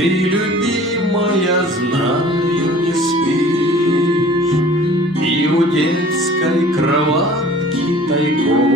Ты, любимая, знаю, не спишь, И у детской кроватки тайком